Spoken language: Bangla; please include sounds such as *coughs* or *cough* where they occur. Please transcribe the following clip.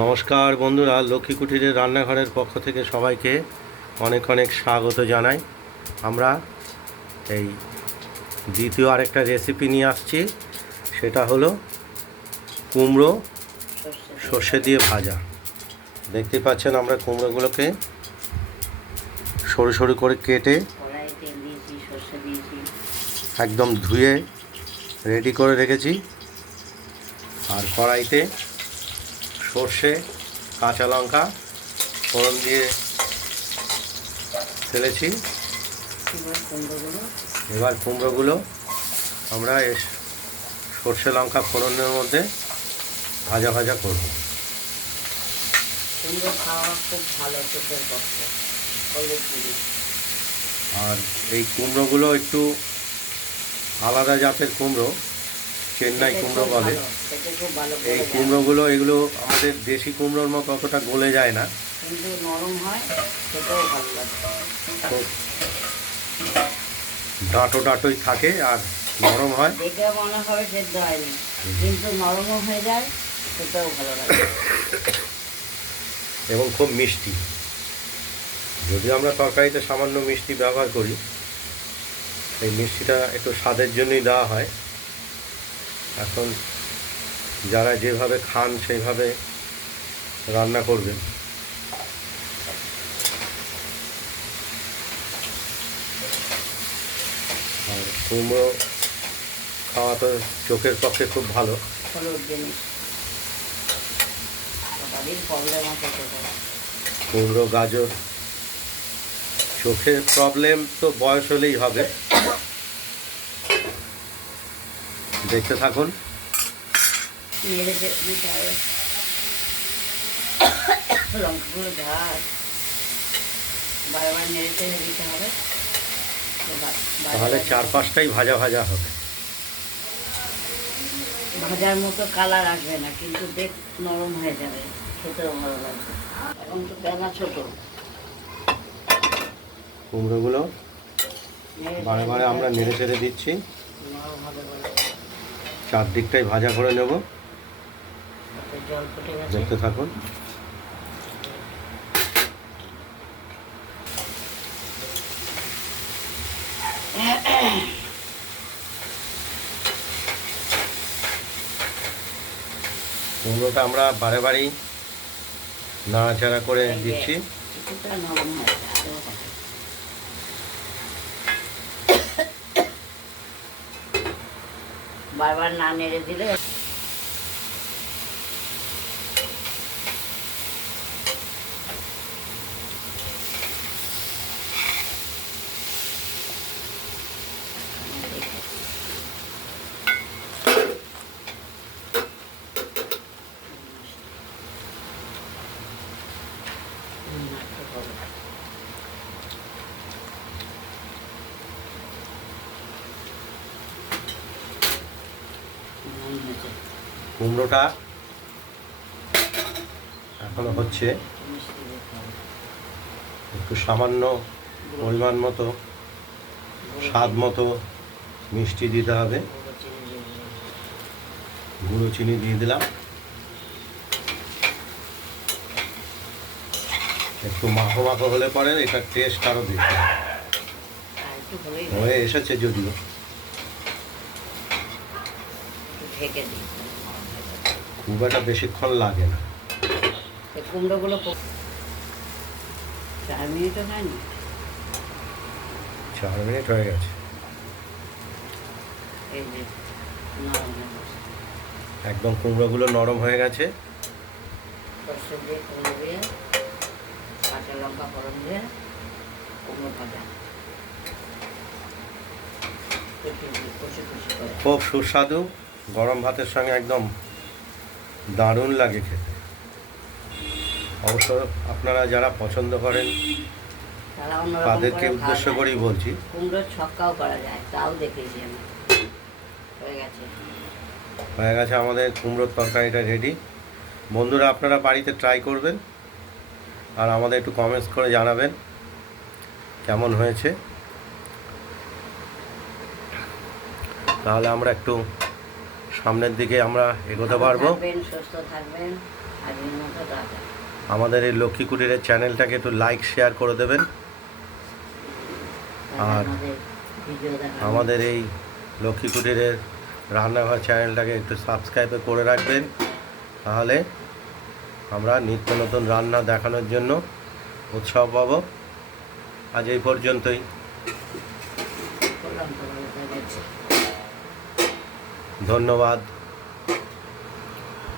নমস্কার বন্ধুরা, লক্ষ্মী কুটিরের রান্নাঘরের পক্ষ থেকে সবাইকে অনেক অনেক স্বাগত জানাই। আমরা এই দ্বিতীয় আরেকটা রেসিপি নিয়ে আসছি, সেটা হলো কুমড়ো সর্ষে দিয়ে ভাজা। দেখতে পাচ্ছেন আমরা কুমড়োগুলোকে সরু সরু করে কেটে একদম ধুয়ে রেডি করে রেখেছি। আর কড়াইতে সর্ষে কাঁচা লঙ্কা ফোড়ন দিয়ে ফেলেছি। এবার কুমড়োগুলো আমরা এ সর্ষে লঙ্কা ফোড়নের মধ্যে ভাজা ভাজা করব। আর এই কুমড়োগুলো একটু আলাদা জাতের কুমড়ো। চেন্নাই কুমড়ো বলে। এই কুমড়োগুলো এগুলো আমাদের দেশি কুমড়োর মতো অতটা গলে যায় না। কিন্তু নরম হয় সেটাও ভালো লাগে। খুব ডাঁটো ডাঁটোই থাকে আর নরম হয়। দেখে মনে হবে সেদ্ধ হয়নি কিন্তু নরমও হয়ে যায় সেটাও ভালো লাগে। *coughs* এবং খুব মিষ্টি। যদি আমরা তরকারিতে সামান্য মিষ্টি ব্যবহার করি এই মিষ্টিটা একটু স্বাদের জন্যই দেওয়া হয়। এখন যারা যেভাবে খান সেইভাবে রান্না করবেন। আর কুমড়ো খাওয়া তো চোখের পক্ষে খুব ভালো। কুমড়ো গাজর চোখের প্রবলেম তো বয়স হলেই হবে। দেখতে থাকুন। হবে লঙ্কাগুলো ঝাল বারবার নেড়ে চেড়ে দিতে হবে তো বা- তাহলে চার পাঁচটাই ভাজা ভাজা হবে। ভাজার মতো কালার আসবে না কিন্তু দেখ নরম হয়ে যাবে খেতেও ভালো লাগবে। এখন তো বেলা ছোট। কুমড়োগুলো নেড়ে বারে বারে আমরা নেড়ে চেড়ে দিচ্ছি। বলে চারদিকটাই ভাজা করে নেব। দেখতে থাকুন। কুমড়োটা আমরা বারে বারেই নাড়াচাড়া করে দিচ্ছি কিছুটা নরম হয়েছে আরও হবে। বারবার না নেড়ে দিলে। কুমড়োটা এখনও হচ্ছে একটু সামান্য পরিমাণ মতো স্বাদ মতো মিষ্টি দিতে হবে। গুঁড়ো চিনি দিয়ে দিলাম। একটু মাখো মাখো হলে পরে এটার টেস্ট আরও হলেই হয়ে এসেছে যদিও একটু ঢেকে দিই। খুব একটা বেশিক্ষণ লাগে না। এই কুমড়োগুলো চার মিনিটও হয়নি? চার মিনিট হয়ে গেছে। এই যে নরম হয়ে গেছে। একদম কুমড়োগুলো নরম হয়ে গেছে। সর্ষে দিয়ে কুমড়ো দিয়ে কাঁচা লঙ্কা ফোড়ন দিয়ে কুমড়ো ভাজা। খুব সুস্বাদু। গরম ভাতের সঙ্গে একদম দারুণ লাগে খেতে। অবশ্য আপনারা যারা পছন্দ করেন তাদেরকে উদ্দেশ্য করেই বলছি। কুমড়োর ছক্কাও করা যায় তাও দেখেছি আমি। হয়ে গেছে। হয়ে গেছে আমাদের কুমড়োর তরকারিটা রেডি বন্ধুরা আপনারা বাড়িতে ট্রাই করবেন আর আমাদের একটু কমেন্টস করে জানাবেন কেমন হয়েছে। তাহলে আমরা একটু সামনের দিকে আমরা এগোতে পারব। সুস্থ থাকবেন আমাদের এই লক্ষ্মী কুটিরের চ্যানেলটাকে একটু লাইক শেয়ার করে দেবেন। আর আমাদের আমাদের এই লক্ষ্মী কুটিরের রান্নাঘর চ্যানেলটাকে একটু সাবস্ক্রাইব করে রাখবেন। তাহলে আমরা নিত্য নতুন রান্না দেখানোর জন্য উৎসাহ পাবো। আজ এই পর্যন্তই। ধন্যবাদ।